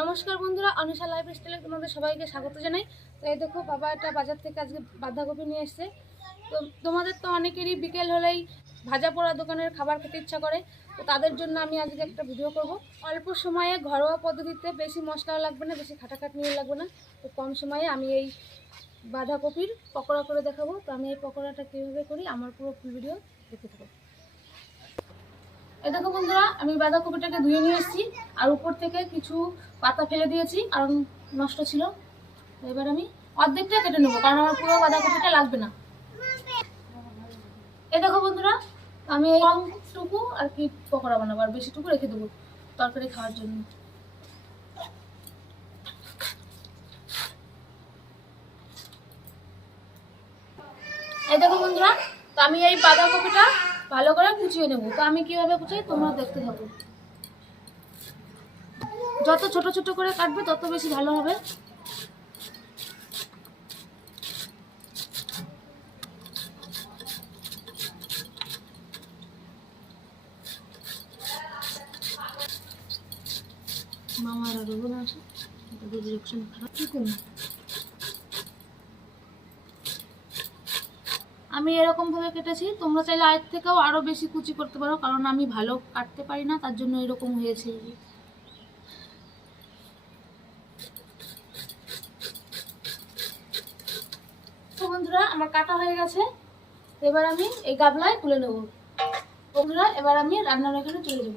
নমস্কার বন্ধুরা অনুষা লাইফ স্টাইলে তোমাদের সবাইকে স্বাগত জানাই। তো এই দেখো, বাবা একটা বাজার থেকে আজকে বাঁধাকপি নিয়ে এসছে। তো তোমাদের তো অনেকেরই বিকেল হলেই ভাজা পোড়া দোকানের খাবার খেতে ইচ্ছা করে। তো তাদের জন্য আমি আজকে একটা ভিডিও করব। অল্প সময়ে ঘরোয়া পদ্ধতিতে বেশি মশলাও লাগবে না, বেশি খাটাখাটনিও লাগবে না। তো কম সময়ে আমি এই বাঁধাকপির পকোড়া করে দেখাবো। তো আমি এই পকোড়াটা কীভাবে করি, আমার পুরো ভিডিও দেখতে থাকো। এই দেখো বন্ধুরা, আমি বাঁধাকপিটাকে ধুয়ে নিয়ে এসেছি, আর উপর থেকে কিছু পাতা ফেলে দিয়েছি, কারণ নষ্ট ছিল। এবার আমি অর্ধেকটা কেটে নেব, কারণ আমার পুরো বাঁধাকপিটা লাগবে না। এই দেখো বন্ধুরা, আমি এই কমটুকু আর কি পকোড়া বানাবো, আর বেশিটুকু রেখে দেবো তরকারি খাওয়ার জন্য। এই দেখো বন্ধুরা, তো আমি এই বাঁধাকপিটা ভালো করে কুচিয়ে নেব। তো আমি কীভাবে কুচাই তোমরা দেখতে থাকো। যত ছোট ছোট করে কাটবে, তত বেশি ভালো হবে। মামার রোবন আছে আমি এরকম ভাবে কেটেছি। তোমরা চাইলে আয়ের থেকেও আরও বেশি কুচি করতে পারো, কারণ আমি ভালো কাটতে পারি না, তার জন্য এরকম হয়েছে। তো বন্ধুরা, আমার কাটা হয়ে গেছে। এবার আমি এই গাবলায় তুলে নেব। বন্ধুরা, এবার আমি রান্নার এখানে চলে যাব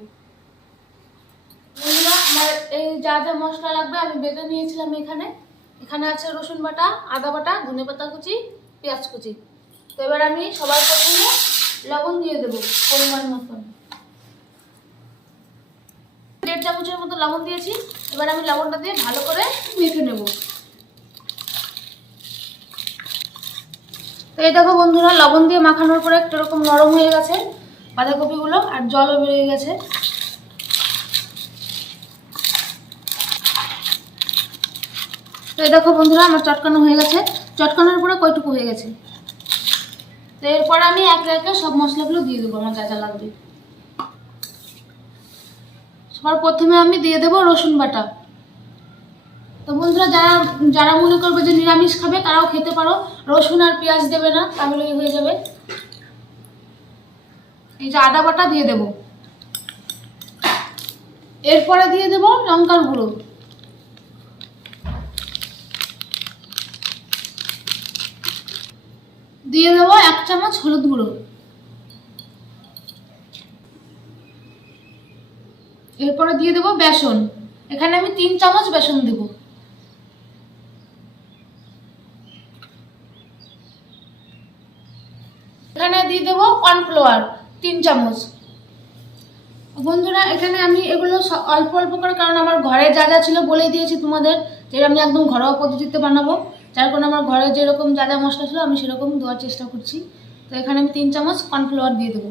বন্ধুরা, আমার এই যা যা মশলা লাগবে আমি বেটে নিয়েছিলাম এখানে। এখানে আছে রসুন বাটা, আদা বাটা, ধনে পাতা কুচি, পেঁয়াজ কুচি। তো এবার আমি সবার প্রথমে লবণ দিয়ে দেবো পরিমাণ মতন। দেড় চামচের মতো লবণ দিয়েছি। এবার আমি লবণটা দিয়ে ভালো করে মেখে নেব। তো এই দেখো বন্ধুরা, লবণ দিয়ে মাখানোর পরে একটা রকম নরম হয়ে গেছে বাঁধাকপিগুলো, আর জলও বেরিয়ে গেছে। তো এই দেখো বন্ধুরা, আমার চটকানো হয়ে গেছে। চটকানোর পরে কয়টুকু হয়ে গেছে? তো এরপর আমি এক একে সব মশলাগুলো দিয়ে দেবো, আমার যা যা লাগবে। সবার প্রথমে আমি দিয়ে দেবো রসুন বাটা। তো বন্ধুরা, যারা যারা মনে করবে যে নিরামিষ খাবে, তারাও খেতে পারো। রসুন আর পেঁয়াজ দেবে না, তাহলেই হয়ে যাবে। এই যে আদা বাটা দিয়ে দেবো। এরপরে দিয়ে দেবো লঙ্কার গুঁড়ো। দিয়ে দেবো এক চামচ হলুদ গুঁড়ো। এরপরে দিয়ে দেবো বেসন। এখানে আমি তিন চামচ বেসন দেব। এখানে দিয়ে দেবো কর্নফ্লাওয়ার, তিন চামচ। বন্ধুরা, এখানে আমি এগুলো অল্প অল্প করে, কারণ আমার ঘরে যা যা ছিল বলেই দিয়েছি তোমাদের, যে আমি একদম ঘরোয়া পদ্ধতিতে বানাবো। যার কারণে আমার ঘরে যেরকম যা যা মশলা ছিল আমি সেরকম দেওয়ার চেষ্টা করছি। তো এখানে আমি তিন চামচ কর্নফ্লাওয়ার দিয়ে দেবো।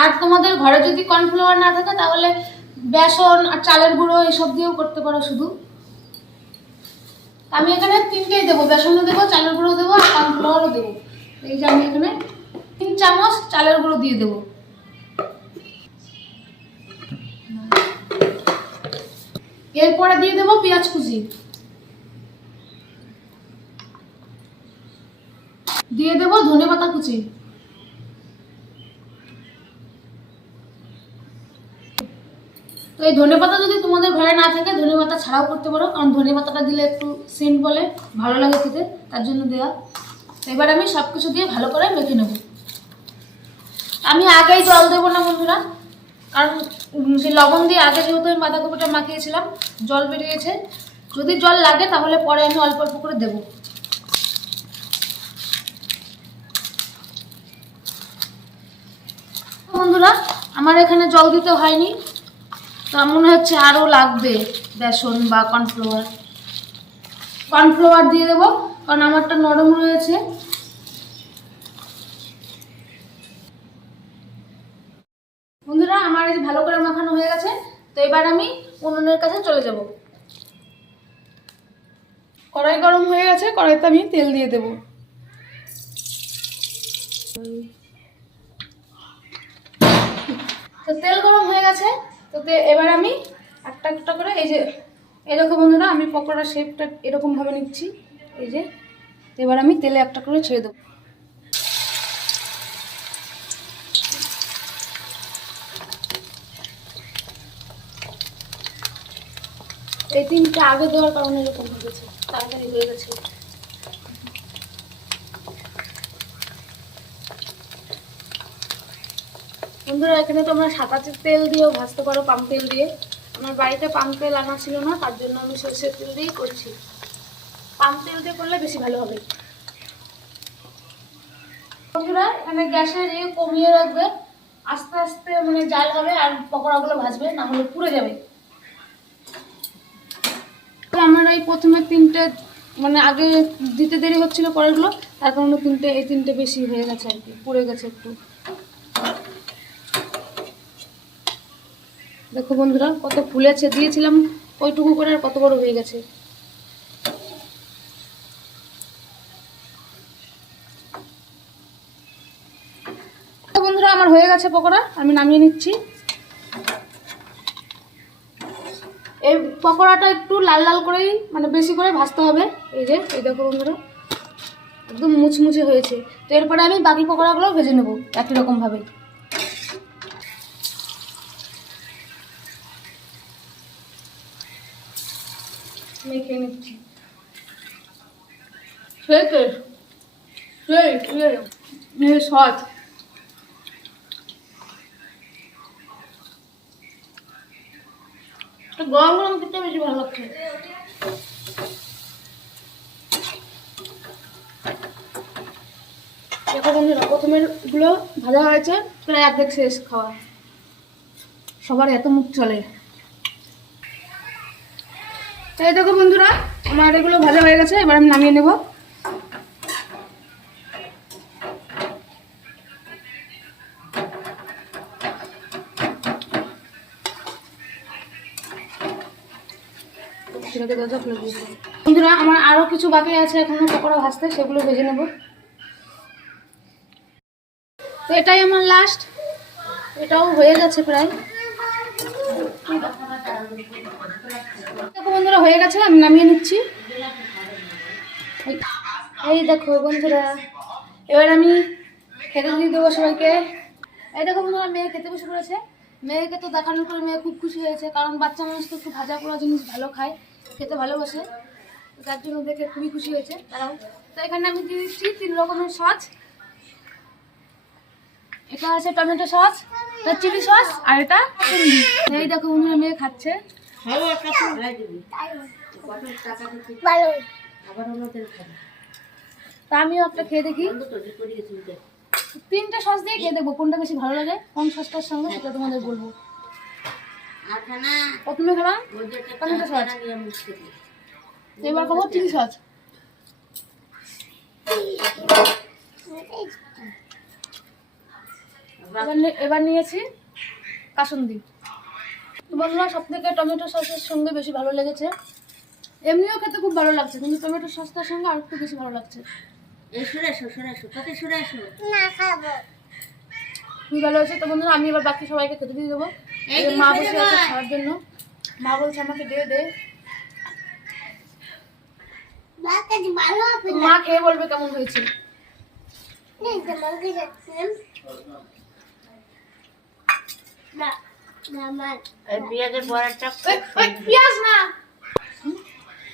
আর তোমাদের ঘরে যদি কর্নফ্লাওয়ার না থাকে, তাহলে বেসন আর চালের গুঁড়ো এসব দিয়েও করতে পারো শুধু। আমি এখানে তিনটেই দেবো, বেসনও দেবো, চালের গুঁড়ো দেবো আর কর্নফ্লাওয়ারও দেবো। এই যে আমি এখানে তিন চামচ চালের গুঁড়ো দিয়ে দেবো। এরপরে দিয়ে দেবো পেঁয়াজ কুচি। দিয়ে দেবো ধনে পাতা কুচি। তো এই ধনে পাতা যদি তোমাদের ঘরে না থাকে, ধনে পাতা ছাড়াও করতে পারো। কারণ ধনে পাতাটা দিলে একটু সেন্ট বলে, ভালো লাগে খেতে, তার জন্য দেওয়া এবার আমি সব কিছু দিয়ে ভালো করে মেখে নেব। আমি আগেই জল দেবো না বন্ধুরা, কারণ সেই লবণ দিয়ে আগে যেহেতু আমি বাঁধাকপিটা মাখিয়েছিলাম, জল বেরিয়েছে। যদি জল লাগে তাহলে পরে আমি অল্প অল্প করে দেবো। বন্ধুরা, আমার এখানে জল দিতে হয়নি। তো মনে হচ্ছে আরও লাগবে বেসন বা কর্নফ্লাওয়ার। কর্নফ্লাওয়ার দিয়ে দেবো, কারণ আমারটা নরম রয়েছে। বন্ধুরা, আমার এই ভালো করে মাখানো হয়ে গেছে, তো এবার আমি উনুনের কাছে চলে যাব। কড়াই গরম হয়ে গেছে, কড়াইতে আমি তেল দিয়ে দেবো। তো তেল গরম হয়ে গেছে, তো এবার আমি একটা একটা করে এই যে এরকম বন্ধুরা, আমি পকোড়ার শেপটা এরকমভাবে নিচ্ছি। এই যে, এবার আমি তেলে একটা করে ছেড়ে দেবো। এই তিনটা আগে দেওয়ার কারণে এরকম হয়ে গেছে, তাড়াতাড়ি হয়ে গেছে। বন্ধুরা, এখানে তোমরা সাতাচের তেল দিয়েও ভাজতে পারো পাম তেল দিয়ে। আমার বাড়িতে পাম তেল আনা ছিল না, তার জন্য আমি সরষের তেল দিয়েই করছি। পাম তেল দিয়ে করলে বেশি ভালো হবে। বন্ধুরা, এখানে গ্যাসের ইয়ে কমিয়ে রাখবে। আস্তে আস্তে মানে জাল হবে আর পকোড়াগুলো ভাজবে, না হলে পুড়ে যাবে। আমার এই প্রথমে তিনটে মানে আগে দিতে দেরি হচ্ছিল পরেরগুলো তার কারণে তিনটে, এই তিনটে বেশি হয়ে গেছে আর কি, পুড়ে গেছে একটু। দেখো বন্ধুরা, কত ফুলেছে দিয়েছিলাম, ওইটুকু করে আর কত বড় হয়ে গেছে। বন্ধুরা, আমার হয়ে গেছে পকোড়া, আমি নামিয়ে নিচ্ছি। এই পকোড়াটা একটু লাল লাল করেই মানে বেশি করে ভাজতে হবে। এই যে, এই দেখো বন্ধুরা, একদম মুচমুচে হয়েছে। তো এরপরে আমি বাকি পকোড়াগুলো ভেজে নেব, একই রকমভাবে। মেখে নিচ্ছি সেই তো সেই সৎ গরম গরম খেতে বেশি ভালো লাগছে দেখো বন্ধুরা প্রথমেরগুলো ভাজা হয়েছে প্রায় অর্ধেক শেষ খাওয়া সবার এত মুখ চলে তো এই দেখো বন্ধুরা, আমার এগুলো ভাজা হয়ে গেছে, এবার আমি নামিয়ে নেব। বন্ধুরা, আমার আরও কিছু বাকি আছে এখনও, পকোড়া ভাজতে, সেগুলো ভেজে নেব। তো এটাই আমার লাস্ট এটাও হয়ে গেছে প্রায়। দেখো বন্ধুরা, হয়ে গেছে আমি নামিয়ে নিচ্ছি। এই- দেখো বন্ধুরা, এবার আমি খেতে দিয়ে দেবো সবাইকে। এই দেখো বন্ধুরা মেয়ে খেতে বসে পড়েছে। মেয়েকে তো দেখানোর পরে মেয়ে খুব খুশি হয়েছে, কারণ বাচ্চা মানুষ তো একটু ভাজা পোড়া জিনিস ভালো খায়, খেতে ভালোবাসে। তার জন্য দেখে খুবই খুশি হয়েছে। তারাও তো এখানে আমি দিয়ে দিচ্ছি তিন রকমের সস। এটা আছে টমেটো সস এটা চিলি সস আর এটা চিংড়ি। এই দেখো বন্ধুরা মেয়ে খাচ্ছে। তা আমিও একটা খেয়ে দেখি। তিনটে সস দিয়ে খেয়ে দেখব কোনটা বেশি ভালো লাগে কোন সসটার সঙ্গে সেটা তোমাদের বলব। প্রথমে খেলাম টমেটো সস। এবার খাব চিলি সস। এবার নিয়েছি কাসুন্দি। তো বন্ধুরা সব থেকে টমেটো সসের সঙ্গে বেশি ভালো লেগেছে। এমনিও খেতে খুব ভালো লাগছে কিন্তু টমেটো সসটার সঙ্গে আর একটু বেশি ভালো লাগছে। ভালো হয়েছে তো বন্ধুরা আমি এবার বাকি সবাইকে খেতে দিয়ে দেবো। মা বসে আছে খাওয়ার জন্য। মা বলছে আমাকে দে। দে মা খেয়ে বলবে কেমন হয়েছে। পেঁয়াজ না?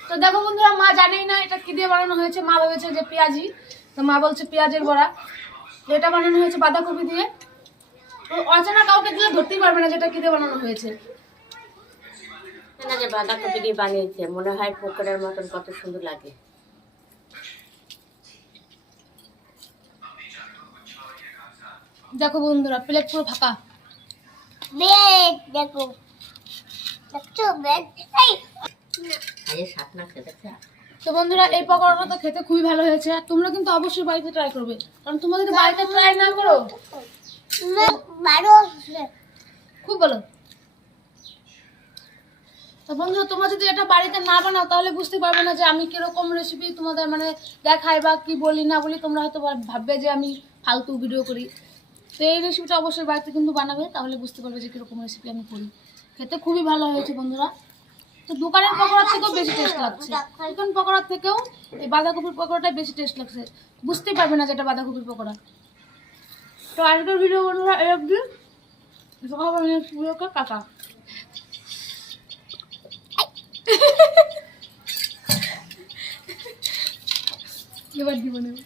তো দেখো বন্ধুরা মা জানেই না এটা কি দিয়ে বানানো হয়েছে। মা ভেবেছে যে পেঁয়াজি। তো মা বলছে পেঁয়াজের বড়া। এটা বানানো হয়েছে বাঁধাকপি দিয়ে। তো অচেনা কাউকে দিলে ধরতেই পারবে না যেটা কি দিয়ে বানানো হয়েছে। যে বাঁধাকপি দিয়ে বানিয়েছে মনে হয় পকোড়ার মতন কত সুন্দর লাগে। দেখো বন্ধুরা প্লেট পুরো ফাঁকা। দেখো দেখছ না তো বন্ধুরা এই পকোড়াটা তো খেতে খুবই ভালো হয়েছে আর তোমরা কিন্তু অবশ্যই বাড়িতে ট্রাই করবে। কারণ তোমরা যদি বাড়িতে ট্রাই না করো খুব ভালো। তো বন্ধুরা তোমরা যদি এটা বাড়িতে না বানাও তাহলে বুঝতে পারবে না যে আমি কীরকম রেসিপি তোমাদের মানে দেখাই বা কি বলি না বলি তোমরা হয়তো ভাববে যে আমি ফালতু ভিডিও করি। তো এই রেসিপিটা অবশ্যই বাড়িতে কিন্তু বানাবে, তাহলে বুঝতে পারবে যে কীরকম রেসিপি আমি করি। খেতে খুবই ভালো হয়েছে, বন্ধুরা। তো দোকানের পকোড়ার থেকেও বেশি টেস্ট লাগছে। চিকেন পকোড়ার থেকেও এই বাঁধাকপির পকোড়াটা বেশি টেস্ট লাগছে। বুঝতেই পারবে না যেটা বাঁধাকপির পকোড়া। তো আজকের ভিডিও বন্ধুরা, এই অবধি। কাকা এবার দিব নেব